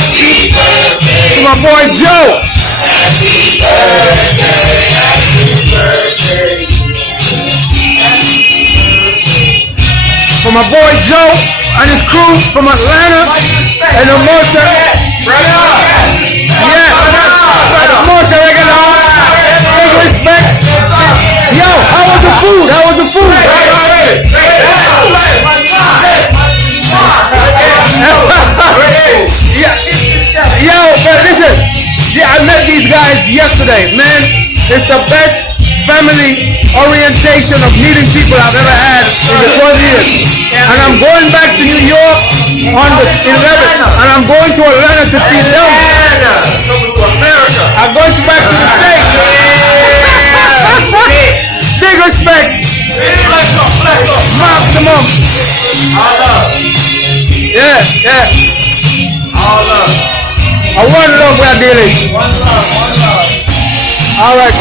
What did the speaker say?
Happy to my boy Joe. For my boy Joe and his crew from Atlanta and the Monster. Yeah, the Monster regular. Big respect. Yo, how was the food? How was the food? Yo, but listen. Yeah, I met these guys yesterday, man. It's the best family orientation of meeting people I've ever had in the 12 years. And I'm going back to New York on the 11th. And I'm going to Atlanta to see them. I'm going back to the States. Big respect. Maximum. Yeah, yeah. One love we are dealing. All right.